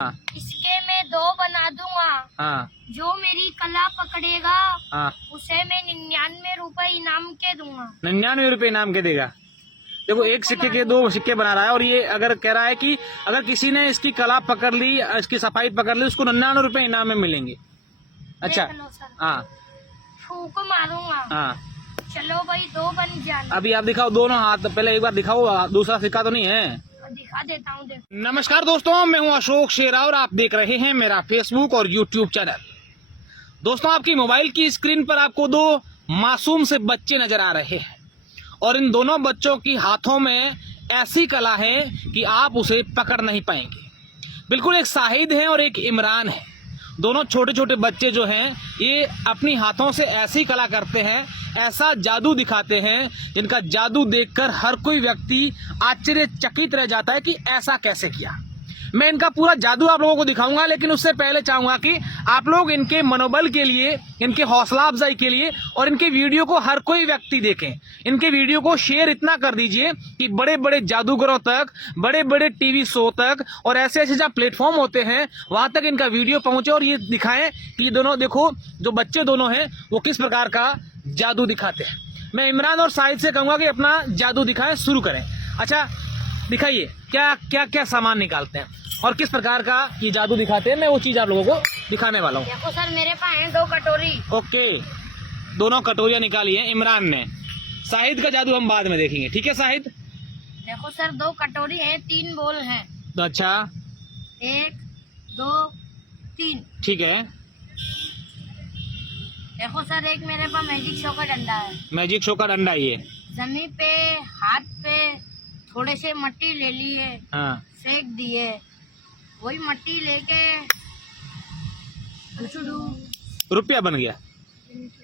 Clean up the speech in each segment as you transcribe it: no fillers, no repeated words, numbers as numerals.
हाँ इसके मैं 2 बना दूंगा। हाँ जो मेरी कला पकड़ेगा हाँ। उसे मैं 99 रुपए इनाम के दूंगा। 99 रुपए इनाम के देगा। देखो एक सिक्के के 2 सिक्के बना रहा है और ये अगर कह रहा है कि अगर किसी ने इसकी कला पकड़ ली, इसकी सफाई पकड़ ली, उसको 99 रुपए इनाम में मिलेंगे। अच्छा देख लो सर, हाँ फूक मारूंगा। हाँ। चलो भाई 2 बन जाना। अभी आप दिखाओ दोनों हाथ, पहले एक बार दिखाओ, दूसरा सिक्का तो नहीं है। दिखा देता हूँ। नमस्कार दोस्तों, मैं हूं अशोक शेरा और आप देख रहे हैं मेरा फेसबुक और यूट्यूब चैनल। दोस्तों आपकी मोबाइल की स्क्रीन पर आपको 2 मासूम से बच्चे नजर आ रहे हैं और इन दोनों बच्चों की हाथों में ऐसी कला है कि आप उसे पकड़ नहीं पाएंगे। बिल्कुल एक शाहिद है और एक इमरान है। दोनों छोटे छोटे बच्चे जो हैं ये अपनी हाथों से ऐसी कला करते हैं, ऐसा जादू दिखाते हैं जिनका जादू देखकर हर कोई व्यक्ति आश्चर्यचकित रह जाता है कि ऐसा कैसे किया। मैं इनका पूरा जादू आप लोगों को दिखाऊंगा, लेकिन उससे पहले चाहूंगा कि आप लोग इनके मनोबल के लिए, इनके हौसला अफजाई के लिए और इनके वीडियो को हर कोई व्यक्ति देखें। इनके वीडियो को शेयर इतना कर दीजिए कि बड़े बड़े जादूगरों तक, बड़े बड़े टीवी शो तक और ऐसे ऐसे जहाँ प्लेटफॉर्म होते हैं वहां तक इनका वीडियो पहुंचे और ये दिखाएं कि ये दोनों, देखो जो बच्चे दोनों हैं वो किस प्रकार का जादू दिखाते हैं। मैं इमरान और शाहिद से कहूंगा कि अपना जादू दिखाएं, शुरू करें। अच्छा दिखाइए क्या क्या क्या सामान निकालते हैं और किस प्रकार का ये जादू दिखाते हैं, मैं वो चीज आप लोगों को दिखाने वाला हूँ। देखो सर मेरे पास है 2 कटोरी। ओके, दोनों कटोरियां निकाली है इमरान ने। शाहिद का जादू हम बाद में देखेंगे, ठीक है शाहिद? देखो सर 2 कटोरी है, 3 बोल है। तो अच्छा 1 2 3। ठीक है। देखो सर एक मेरे पास मैजिक शो का डंडा है। मैजिक शो का डंडा ये। जमीन पे हाथ पे थोड़े से मट्टी ले लिए, हाँ फेंक दिए, वही मट्टी लेके रुपया बन गया,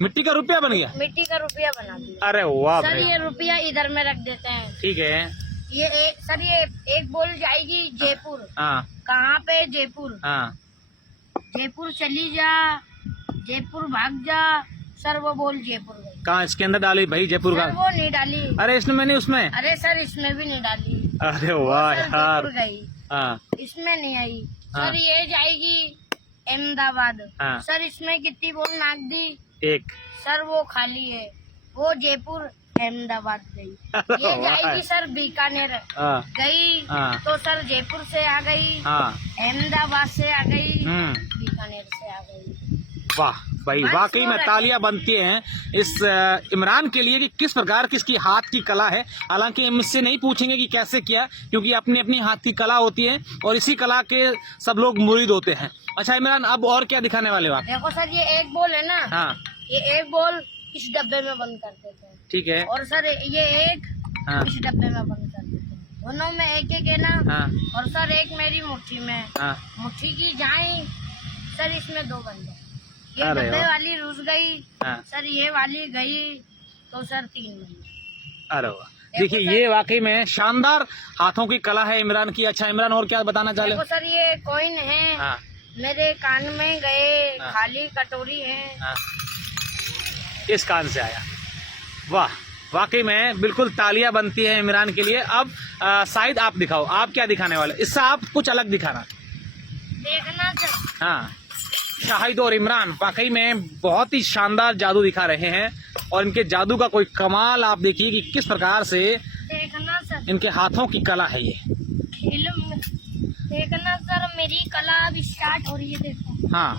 मिट्टी का रुपया बन गया। मिट्टी का रुपया बना दिया। अरे वाह सर भाई। ये रुपया इधर में रख देते हैं। ठीक है। ये एक बोल जाएगी जयपुर। हाँ कहाँ पे? जयपुर। हाँ। जयपुर चली जा, जयपुर भाग जा। सर वो बोल जयपुर गई। कहाँ इसके अंदर डाली भाई जयपुर का? सर वो नहीं डाली। अरे इसमें मैंने उसमें। अरे सर इसमें भी नहीं डाली। अरे वाह सर यार। जयपुर गई, हाँ इसमें नहीं आई। हाँ। सर ये जाएगी अहमदाबाद। हाँ। सर इसमें कितनी बोल नाक दी? 1। सर वो खाली है, वो जयपुर अहमदाबाद गई। ये जाएगी सर बीकानेर हाँ गई। हाँ। तो सर जयपुर से आ गई, हाँ। अहमदाबाद से आ गई, हम्म। बीकानेर से आ गई। वाह भाई, वाकई में तालियां बनती हैं इस इमरान के लिए कि किस प्रकार की इसकी हाथ की कला है। हालांकि हम इससे नहीं पूछेंगे कि कैसे किया, क्योंकि अपनी अपनी हाथ की कला होती है और इसी कला के सब लोग मुरीद होते हैं। अच्छा इमरान, अब और क्या दिखाने वाले हो आप? देखो सर ये एक बोल है ना। हाँ ये एक बोल इस डब्बे में बंद कर देते हैं। ठीक है। और सर ये एक हाँ इस डब्बे में बंद कर देते हैं। दोनों में एक एक है ना। हाँ और सर एक मेरी मुट्ठी में। हाँ। मुट्ठी की जाए सर, इसमें 2 बन जाए। ये अरे डब्बे वाह। वाली रुस गई। हाँ। सर ये वाली गई तो सर 3 बन गए। अरे वाह, देखिए ये वाकई में शानदार हाथों की कला है इमरान की। अच्छा इमरान और क्या बताना चाह रहे? देखो सर ये कॉइन है। हाँ मेरे कान में गए। हाँ। खाली कटोरी है। हाँ। इस कान से आया। वाह, वाकई में बिल्कुल तालियां बनती है इमरान के लिए। अब शाहिद आप दिखाओ, आप क्या दिखाने वाले? इससे आप कुछ अलग दिखाना। देखना सर। हाँ, शाहिद और इमरान वाकई में बहुत ही शानदार जादू दिखा रहे हैं और इनके जादू का कोई कमाल आप देखिए कि किस प्रकार से देखना सर, इनके हाथों की कला है ये। फिल्म देखना सर, मेरी कला अब स्टार्ट हो रही है। देखो हाँ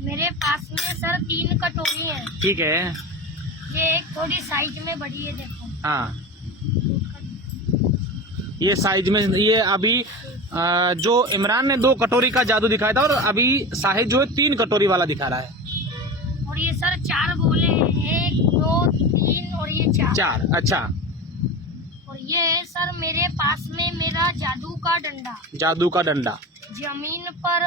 मेरे पास में सर 3 कटोरी है। ठीक है। ये एक थोड़ी साइज में बड़ी है। देखो हाँ ये साइज में, ये अभी जो इमरान ने 2 कटोरी का जादू दिखाया था और अभी शाहिद जो है 3 कटोरी वाला दिखा रहा है। और ये सर 4 बोले हैं। 1 2 3 और ये 4। अच्छा। और ये है सर मेरे पास में मेरा जादू का डंडा। जादू का डंडा जमीन पर,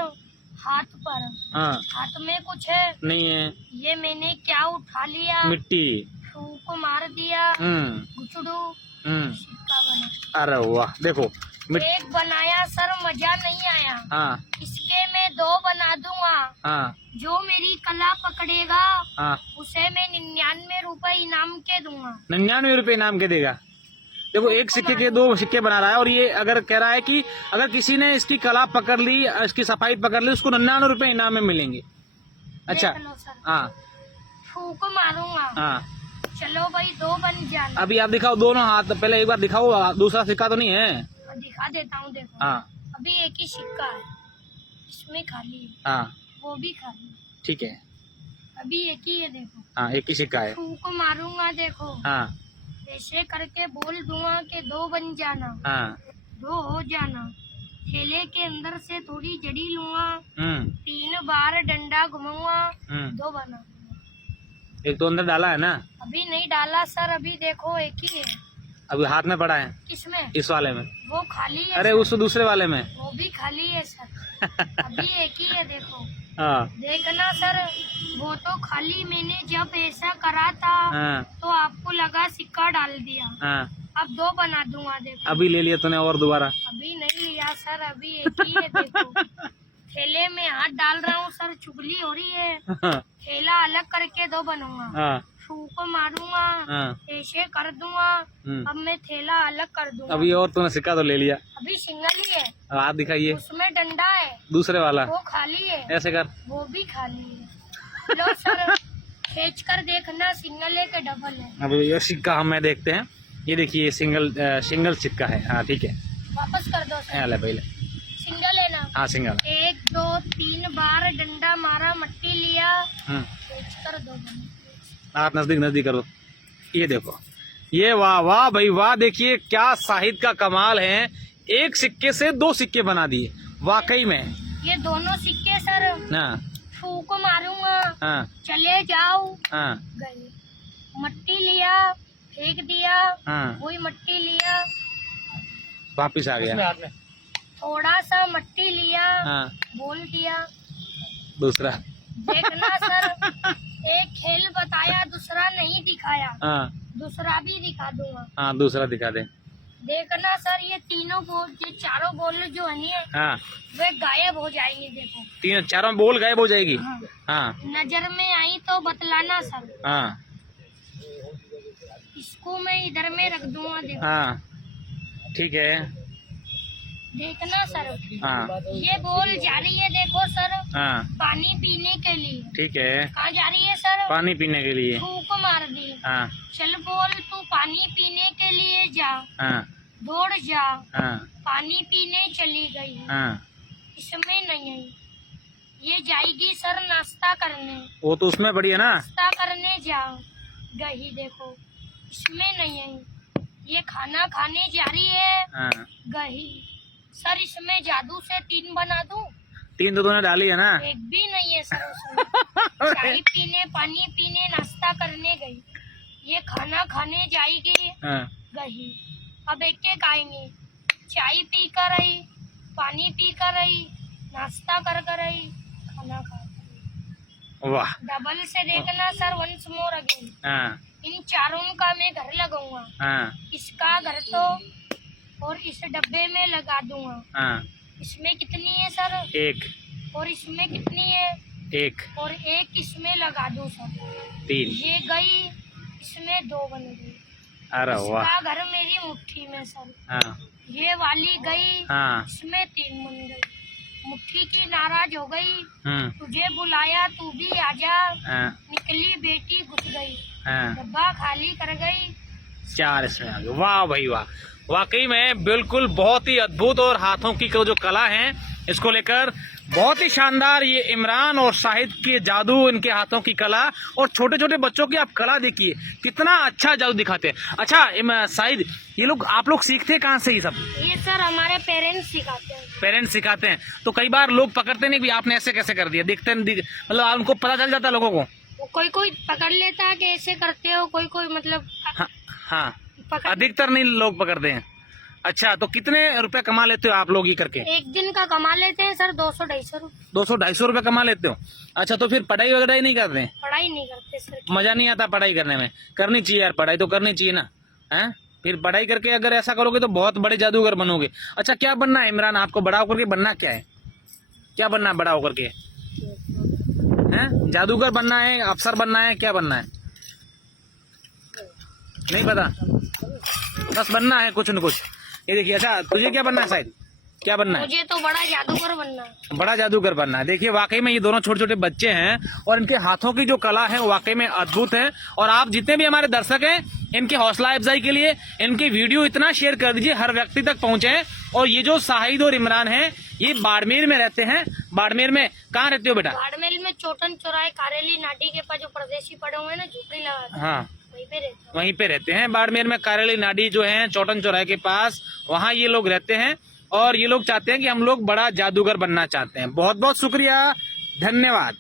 हाथ पर। हाँ हाथ में कुछ है नहीं है। ये मैंने क्या उठा लिया? मिट्टी। फूंक मार दिया। गुचड़ू सिक्का बना। अरे वाह, देखो एक बनाया सर, मजा नहीं आया। हाँ इसके मैं 2 बना दूंगा। हाँ जो मेरी कला पकड़ेगा हाँ। उसे मैं 99 रुपए इनाम के दूंगा। 99 रुपए इनाम के देगा। देखो एक सिक्के के 2 सिक्के बना रहा है, और ये अगर कह रहा है कि अगर किसी ने इसकी कला पकड़ ली, इसकी सफाई पकड़ ली, उसको 99 रुपए इनाम में मिलेंगे। अच्छा, देख लो सर, हाँ फूक मारूंगा, हाँ। चलो भाई 2 बन जाना। अभी आप दिखाओ दोनों हाथ, पहले एक बार दिखाओ, दूसरा सिक्का तो नहीं है। दिखा देता हूँ, देखो हाँ अभी एक ही सिक्का है, इसमें खाली है, हाँ वो भी खाली है, ठीक है। अभी एक ही है, देखो हाँ एक ही सिक्का है। फूक मारूंगा, देखो हाँ ऐसे करके बोल दूंगा कि 2 बन जाना, हाँ 2 हो जाना। थैले के अंदर से थोड़ी जड़ी लूंगा, 3 बार डंडा घुमाऊंगा, 2 बना दूंगा। एक तो अंदर डाला है ना, अभी नहीं डाला सर, अभी देखो एक ही है। अभी हाथ में पड़ा है। किसमें? इस वाले में। वो खाली है अरे सर। उस दूसरे वाले में। वो भी खाली है सर। अभी एक ही है, देखो हाँ देखना सर, वो तो खाली मैंने जब ऐसा करा था हाँ तो आपको लगा सिक्का डाल दिया, हाँ। अब 2 बना दूंगा, देखो अभी ले लिया तूने और दोबारा। अभी नहीं लिया सर, अभी एक ही है, देखो थैले में हाथ डाल रहा हूँ सर, चुगली हो रही है। हाँ थैला अलग करके 2 बनूंगा, हाँ फूक मारूंगा, हाँ। ऐसे कर दूंगा, अब मैं थैला अलग कर दूंगा। अभी और तूने सिक्का तो ले लिया। अभी सिंगल ही है, हाथ दिखाइए। उसमें डंडा है, दूसरे वाला वो खाली है, ऐसे कर। वो भी खाली है। लो सर, खींच कर देखना सिंगल है कि डबल है। अब ये सिक्का हमें देखते हैं। ये देखिए सिंगल सिक्का है। हाँ ठीक है, वापस कर दो सर, ले पहले। सिंगल है ना? हाँ सिंगल। 1 2 3 बार डंडा मारा, मट्टी लिया, खींच कर 2 बने। आप नजदीक करो। ये देखो, ये वाह वाह भाई वाह, देखिए क्या साहित्य का कमाल है। एक सिक्के से 2 सिक्के बना दिए, वाकई में। ये दोनों सिक्के सर हाँ फूक मारूंगा, हाँ चले जाओ, हाँ गए। मट्टी लिया, फेंक दिया, हाँ, वही मट्टी लिया, वापिस आ गया। थोड़ा सा मट्टी लिया, हाँ बोल दिया। दूसरा। देखना सर, एक खेल बताया, दूसरा नहीं दिखाया, हाँ दूसरा भी दिखा दूंगा। हाँ दूसरा दिखा दे। देखना सर, ये तीनों बोल, ये चारों बोल जो है हाँ वे गायब हो जाएंगे, देखो 3 4 बोल गायब हो जाएगी। हाँ। हाँ नजर में आई तो बतलाना सर। हाँ इसको मैं इधर में रख दूंगा, देखो हाँ ठीक है। देखना सर, हाँ ये बोल जा रही है, देखो सर, हाँ पानी पीने के लिए। ठीक है, कहाँ जा रही है सर? पानी पीने के लिए। फूक मार दी। हाँ चल बोल, तू पानी पीने के लिए जा, हाँ दौड़ जा, हाँ पानी पीने चली गई। हाँ। इसमें नहीं आई, ये जाएगी सर नाश्ता करने, वो तो उसमें बड़ी है ना। नाश्ता करने जा गई, देखो इसमें नहीं आई। ये खाना खाने जा रही है, हाँ गई। सर इसमें जादू से 3 बना दूं? 3 तो तूने डाली है ना। एक भी नहीं है सर उसमें। चाय पीने, पानी पीने, नाश्ता करने गई। ये खाना खाने जाएगी, हाँ गई। अब एक एक आएंगे, चाय पी कर आई, पानी पी कर आई, नाश्ता कर कर आई, खाना खा कर आई। वाह। डबल से देखना सर, वंस मोर अगेन। हाँ इन चारों का मैं घर लगाऊंगा, हाँ इसका घर तो और इस डब्बे में लगा दूंगा। हाँ। इसमें कितनी है सर? 1 और इसमें कितनी है? 1 और 1 इसमें लगा दूं सर। 3। ये गई, इसमें 2 बन गई। अरे वाह। इसका घर मेरी मुट्ठी में सर। हाँ ये वाली गई, हाँ इसमें 3 बन गई। मुट्ठी की नाराज हो गई, तुझे बुलाया तू भी आजा, हाँ निकली बेटी घुस गई, हाँ। डब्बा खाली कर गई। 4 इसमें आ गए। वाह भाई वाह, वाकई में बिल्कुल बहुत ही अद्भुत, और हाथों की जो कला है इसको लेकर बहुत ही शानदार। ये इमरान और शाहिद के जादू, इनके हाथों की कला, और छोटे छोटे बच्चों की आप कला देखिए, कितना अच्छा जादू दिखाते हैं। अच्छा शाहिद, ये लोग आप लोग सीखते कहाँ से ये सब? ये सर हमारे पेरेंट्स सिखाते हैं। पेरेंट्स सिखाते हैं। तो कई बार लोग पकड़ते नहीं भी आपने ऐसे कैसे कर दिया, देखते मतलब उनको पता चल जाता है लोगों को? कोई कोई पकड़ लेता है कि ऐसे करते हो, कोई कोई मतलब हाँ पकड़। अधिकतर नहीं लोग पकड़ते हैं। अच्छा, तो कितने रुपए कमा लेते हो आप लोग ये करके? एक दिन का कमा लेते हैं सर 200-250 रुपये। 200-250 रुपए कमा लेते हो? अच्छा, तो फिर पढ़ाई वगैरह नहीं करते? पढ़ाई नहीं करते सर। मजा नहीं आता पढ़ाई करने में? करनी चाहिए यार, पढ़ाई तो करनी चाहिए ना। हैं? फिर पढ़ाई करके अगर ऐसा करोगे तो बहुत बड़े जादूगर बनोगे। अच्छा, क्या बनना है इमरान आपको? बड़ा होकर के बनना क्या है? क्या बनना है बड़ा होकर के? हैं? जादूगर बनना है, अफसर बनना है, क्या बनना है? नहीं पता? बस बनना है कुछ न कुछ। ये देखिए, अच्छा तुझे क्या बनना है साहिल, क्या बनना है? मुझे तो बड़ा जादूगर बनना है। बड़ा जादूगर बनना है। देखिए वाकई में ये दोनों छोटे छोटे बच्चे हैं और इनके हाथों की जो कला है वाकई में अद्भुत है। और आप जितने भी हमारे दर्शक हैं, इनके हौसला अफजाई के लिए इनकी वीडियो इतना शेयर कर दीजिए, हर व्यक्ति तक पहुंचे। और ये जो शाहिद और इमरान हैं, ये बाड़मेर में रहते हैं। बाड़मेर में कहाँ रहते हो बेटा? बाड़मेर में चोटन चौराहे कारेली नाटी के पास जो परदेशी पड़े हुए हैं ना, झोपड़ी लगा हाँ, वहीं पे रहते हैं। वहीं पे रहते हैं। बाड़मेर में कारेली नाडी जो है चौटन चौराहे के पास, वहाँ ये लोग रहते हैं। और ये लोग चाहते हैं कि हम लोग बड़ा जादूगर बनना चाहते हैं। बहुत बहुत शुक्रिया, धन्यवाद।